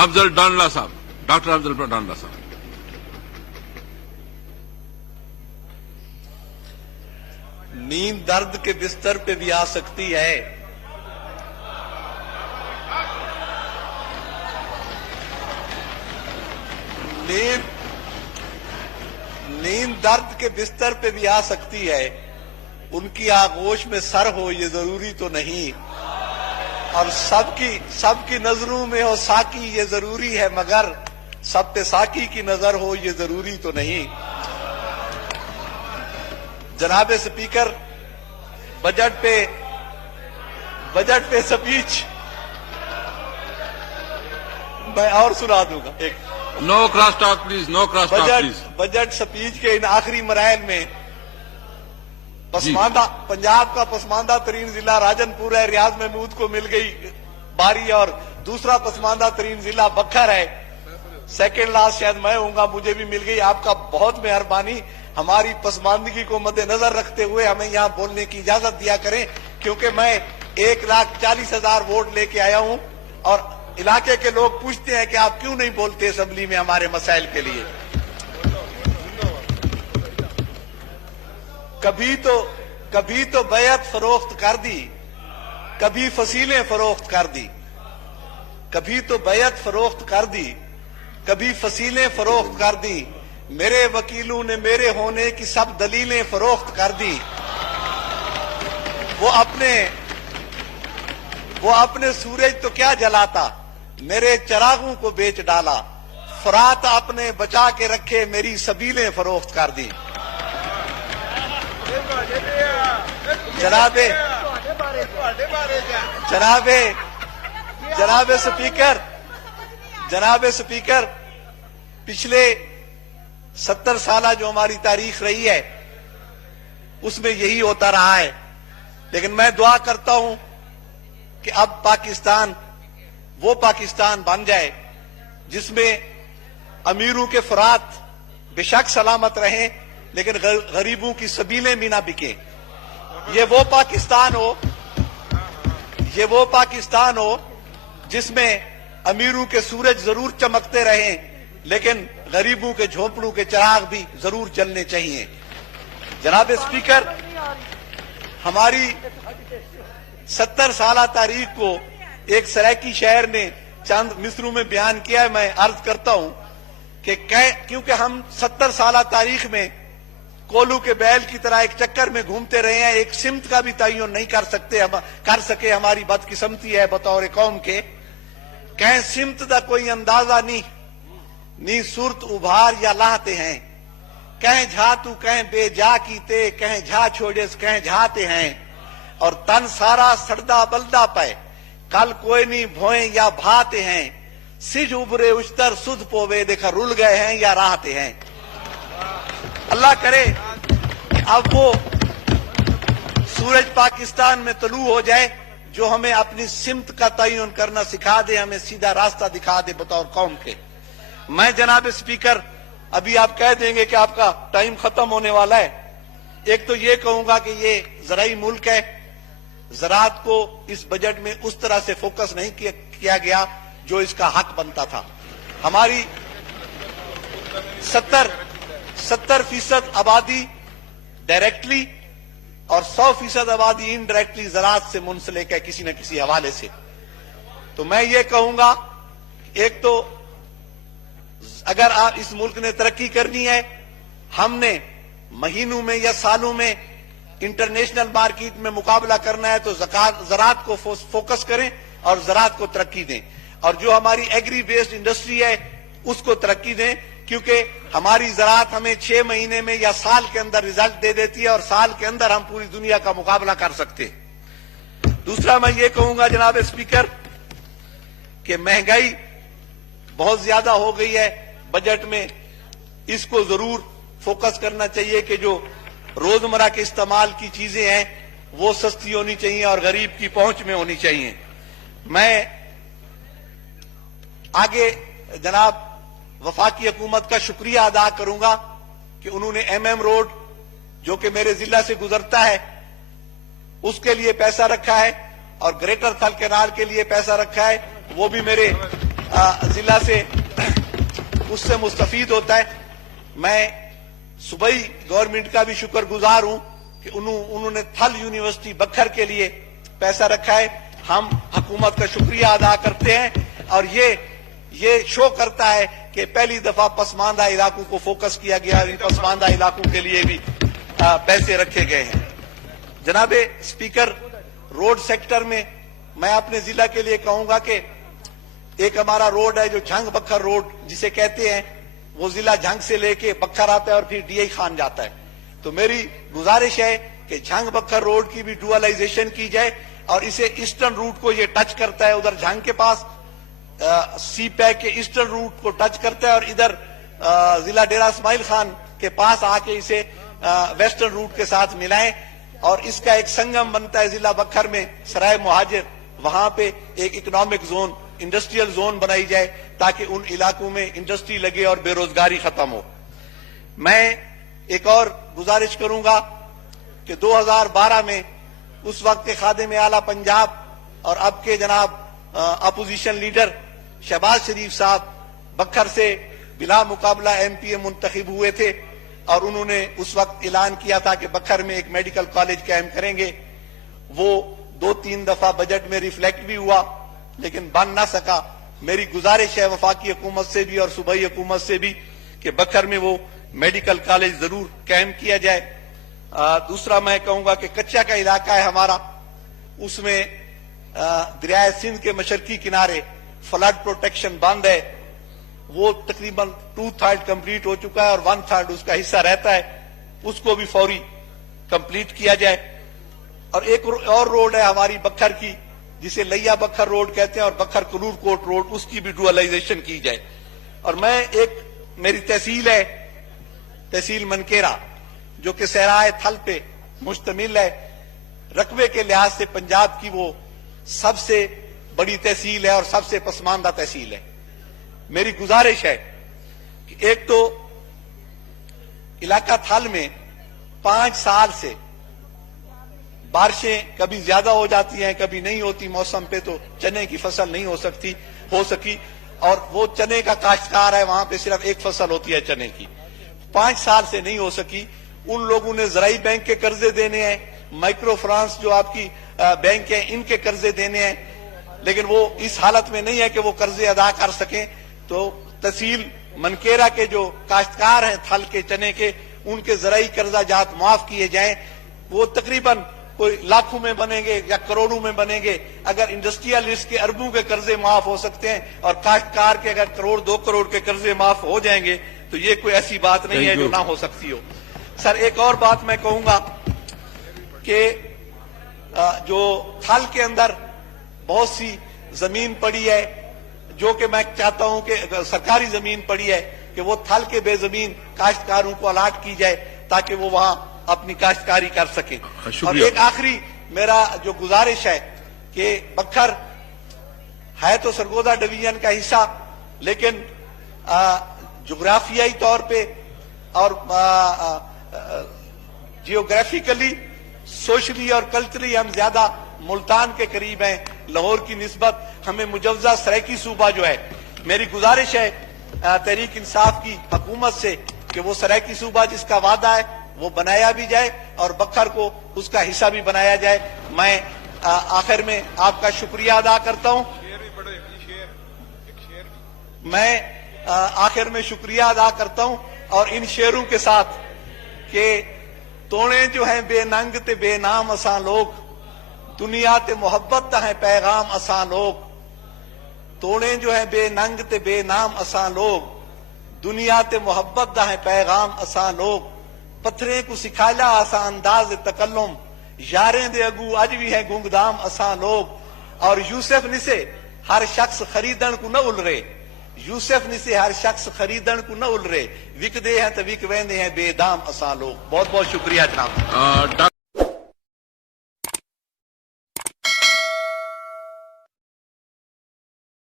افضل ڈانڈلا صاحب، ڈاکٹر افضل ڈانڈلا صاحب. نیند درد کے بستر پہ بھی آ سکتی ہے. نیند درد کے بستر پہ بھی آ سکتی ہے. ان کی آغوش میں سر ہو یہ ضروری تو نہیں، اور سب کی نظروں میں ہو ساکی یہ ضروری ہے، مگر سب پہ ساکی کی نظر ہو یہ ضروری تو نہیں. جناب سپیکر، بجٹ پہ سپیچ میں اور سنا دوں گا. ایک no cross talk please, no cross talk please. Budget speech کے ان آخری مراحل میں پنجاب کا پسماندہ ترین ضلع راجن پور ہے، ریاض محمود کو مل گئی باری، اور دوسرا پسماندہ ترین ضلع بکھر ہے. سیکنڈ لاسٹ شاید میں ہوں گا، مجھے بھی مل گئی. آپ کا بہت مہربانی، ہماری پسماندگی کو مد نظر رکھتے ہوئے ہمیں یہاں بولنے کی اجازت دیا کریں، کیونکہ میں 1,40,000 ووٹ لے کے آیا ہوں، اور علاقے کے لوگ پوچھتے ہیں کہ آپ کیوں نہیں بولتے اسمبلی میں ہمارے مسائل کے لیے. کبھی تو بیعت فروخت کر دی، کبھی فصیلیں فروخت کر دی. کبھی تو بیعت فروخت کر دی، کبھی فصیلیں فروخت کر دی. میرے وکیلوں نے میرے ہونے کی سب دلیلیں فروخت کر دی. وہ اپنے سورج تو کیا جلاتا، میرے چراغوں کو بیچ ڈالا. فرات اپنے بچا کے رکھے، میری سبیلیں فروخت کر دی. جناب سپیکر، پچھلے 70 سالہ جو ہماری تاریخ رہی ہے اس میں یہی ہوتا رہا ہے، لیکن میں دعا کرتا ہوں کہ اب پاکستان وہ پاکستان بن جائے جس میں امیروں کے فرات بے شک سلامت رہیں، لیکن غریبوں کی سبیلیں بھی نہ بکیں. یہ وہ پاکستان ہو جس میں امیروں کے سورج ضرور چمکتے رہیں، لیکن غریبوں کے جھونپڑوں کے چراغ بھی ضرور جلنے چاہیے. جناب اسپیکر، ہماری 70 سالہ تاریخ کو ایک سرائکی شاعر نے چند مصروں میں بیان کیا ہے. میں عرض کرتا ہوں کہ کیونکہ ہم 70 سالہ تاریخ میں کولو کے بیل کی طرح ایک چکر میں گھومتے رہے ہیں، ایک سمت کا بھی تعین نہیں کر سکے. ہماری بدقسمتی ہے بطور قوم کے. کہیں سمت دا کوئی اندازہ نی صورت ابھار یا لاہتے ہیں. کہیں جھا تو کہیں بے جا کیتے، کہیں جھا چھوڑے کہیں جھاتے ہیں. اور تن سارا سڑدا بلدا پائے، کل کوئی نہیں بھوئیں یا بھاتے ہیں. سج ابرے اشتر سدھ پوے، دیکھا رول گئے ہیں یا راہتے ہیں. اللہ کرے کہ اب وہ سورج پاکستان میں طلوع ہو جائے جو ہمیں اپنی سمت کا تعین کرنا سکھا دے، ہمیں سیدھا راستہ دکھا دے بطور قوم کے. میں جناب اسپیکر، ابھی آپ کہہ دیں گے کہ آپ کا ٹائم ختم ہونے والا ہے. ایک تو یہ کہوں گا کہ یہ زرعی ملک ہے، زراعت کو اس بجٹ میں اس طرح سے فوکس نہیں کیا گیا جو اس کا حق بنتا تھا. ہماری 70% آبادی ڈائریکٹلی اور 100% آبادی انڈائریکٹلی زراعت سے منسلک ہے کسی نہ کسی حوالے سے. تو میں یہ کہوں گا، ایک تو اگر اس ملک نے ترقی کرنی ہے، ہم نے مہینوں میں یا سالوں میں انٹرنیشنل مارکیٹ میں مقابلہ کرنا ہے، تو زراعت کو فوکس کریں اور زراعت کو ترقی دیں. اور جو ہماری ایگری بیسڈ انڈسٹری ہے اس کو ترقی دیں، کیونکہ ہماری زراعت ہمیں 6 مہینے میں یا سال کے اندر رزلٹ دے دیتی ہے، اور سال کے اندر ہم پوری دنیا کا مقابلہ کر سکتے. دوسرا میں یہ کہوں گا جناب اسپیکر کہ مہنگائی بہت زیادہ ہو گئی ہے بجٹ میں، اس کو ضرور فوکس کرنا چاہیے کہ جو روزمرہ کے استعمال کی چیزیں ہیں وہ سستی ہونی چاہیے اور غریب کی پہنچ میں ہونی چاہیے. میں آگے جناب وفاقی حکومت کا شکریہ ادا کروں گا کہ انہوں نے MM روڈ جو کہ میرے ضلع سے گزرتا ہے اس کے لیے پیسہ رکھا ہے، اور گریٹر تھل کینال کے لیے پیسہ رکھا ہے. وہ بھی میرے जिला से उससे मुस्तफीद होता है। मैं सूबाई गवर्नमेंट का भी शुक्रगुजार हूं कि उन्होंने थल यूनिवर्सिटी बखर के लिए पैसा रखा है। हम हुकूमत का शुक्रिया अदा करते हैं और ये शो करता है कि पहली दफा पसमानदा इलाकों को फोकस किया गया और इन पसमानदा इलाकों के लिए भी पैसे रखे गए हैं। जनाबे स्पीकर, रोड सेक्टर में मैं अपने जिला के लिए कहूंगा कि एक हमारा रोड है जो झंग बखर रोड जिसे कहते हैं, वो जिला झंग से लेके बखर आता है और फिर डीआई खान जाता है। तो मेरी गुजारिश है कि झंग बखर रोड की भी डुअलाइजेशन की जाए और इसे ईस्टर्न रूट को ये टच करता है, उधर झंग के पास सी पैक के ईस्टर्न रूट को टच करता है और इधर जिला डेरा इस्माइल खान के पास आके इसे वेस्टर्न रूट के साथ मिलाएं और इसका एक संगम बनता है जिला बखर में सराय मुहाजिर, वहां पे एक इकोनॉमिक जोन, इंडस्ट्रियल जोन बनाई जाए ताकि उन इलाकों में इंडस्ट्री लगे और बेरोजगारी खत्म हो। मैं एक और गुजारिश करूंगा कि 2012 में उस वक्त के खादिम आला पंजाब और अब के जनाब अपोजिशन लीडर शहबाज शरीफ साहब बखर से बिला मुकाबला एमपीए मुंतखब हुए थे और उन्होंने उस वक्त ऐलान किया था कि बखर में एक मेडिकल कॉलेज कायम करेंगे। वो 2-3 दफा बजट में रिफ्लेक्ट भी हुआ लेकिन बन ना सका। मेरी गुजारिश है वफाकी हुकूमत से भी और सूबाई हुकूमत से भी कि बखर में वो मेडिकल कॉलेज जरूर कायम किया जाए। दूसरा मैं कहूंगा कि कच्चा का इलाका है हमारा, उसमें दरिया सिंध के मशरकी किनारे फ्लड प्रोटेक्शन बंद है, वो तकरीबन 2/3 कंप्लीट हो चुका है और 1/3 उसका हिस्सा रहता है, उसको भी फौरी कंप्लीट किया जाए। और एक और रोड है हमारी बखर की जिसे लैया बखर रोड कहते हैं और बखर कलूर कोट रोड, उसकी भी डुअलाइजेशन की जाए। और मैं एक मेरी तहसील है तहसील मनकेरा जो कि सहराए थल पे मुश्तमिल है, रकबे के लिहाज से पंजाब की वो सबसे बड़ी तहसील है और सबसे पसमानदा तहसील है। मेरी गुजारिश है कि एक तो इलाका थल में 5 साल से बारिशें कभी ज्यादा हो जाती हैं कभी नहीं होती, मौसम पे तो चने की फसल नहीं हो सकी और वो चने का काश्तकार है, वहां पे सिर्फ एक फसल होती है चने की, 5 साल से नहीं हो सकी। उन लोगों ने ज़राई बैंक के कर्जे देने हैं, माइक्रो फाइनेंस जो आपकी बैंक है इनके कर्जे देने हैं, लेकिन वो इस हालत में नहीं है कि वो कर्जे अदा कर सकें। तो तहसील मनकेरा के जो काश्तकार हैं थल के चने के, उनके ज़राई कर्जा जात माफ किए जाएं। वो तकरीबन कोई लाखों में बनेंगे या करोड़ों में बनेंगे। अगर इंडस्ट्रियलिस्ट के अरबों के कर्जे माफ हो सकते हैं और काश्तकार के अगर 1-2 करोड़ के कर्जे माफ हो जाएंगे तो ये कोई ऐसी बात नहीं है जो ना हो सकती हो। सर एक और बात मैं कहूंगा कि जो थल के अंदर बहुत सी जमीन पड़ी है जो कि मैं चाहता हूं कि सरकारी जमीन पड़ी है कि वो थल के बेजमीन काश्तकारों को अलाट की जाए ताकि वो वहां अपनी काश्तकारी कर सके। और एक आखिरी मेरा जो गुजारिश है कि बखर है तो सरगोदा डिवीजन का हिस्सा, लेकिन जोग्राफियाई तौर पे और जियोग्राफिकली, सोशली और कल्चरली हम ज्यादा मुल्तान के करीब हैं लाहौर की निस्बत। हमें मुजव्जा सराइकी सूबा जो है, मेरी गुजारिश है तहरीक इंसाफ की हुकूमत से कि वो सराइकी सूबा जिसका वादा है वो बनाया भी जाए और बखर को उसका हिस्सा भी बनाया जाए। मैं आखिर में आपका शुक्रिया अदा करता हूं। मैं आखिर में शुक्रिया अदा करता हूं और इन शेरों के साथ कि तोड़े जो हैं बेनंग ते बेनाम असा लोग, दुनिया ते मोहब्बत है पैगाम असा लोग। तोड़े जो हैं बेनंग ते बेनाम असा लोग, दुनिया ते मोहब्बत है पैगाम असा लोग। पत्थरें को सिखाला आसा अंदाज तकल्लुम, यारें दे अगू अज भी है गुंगदाम असा लोग। और यूसुफ निसे हर शख्स खरीदन को न उलरे, यूसुफ निसे हर शख्स खरीदन को न उलरे, विक दे हैं तो विक वेंदे हैं बेदाम असा लोग। बहुत बहुत शुक्रिया जनाब।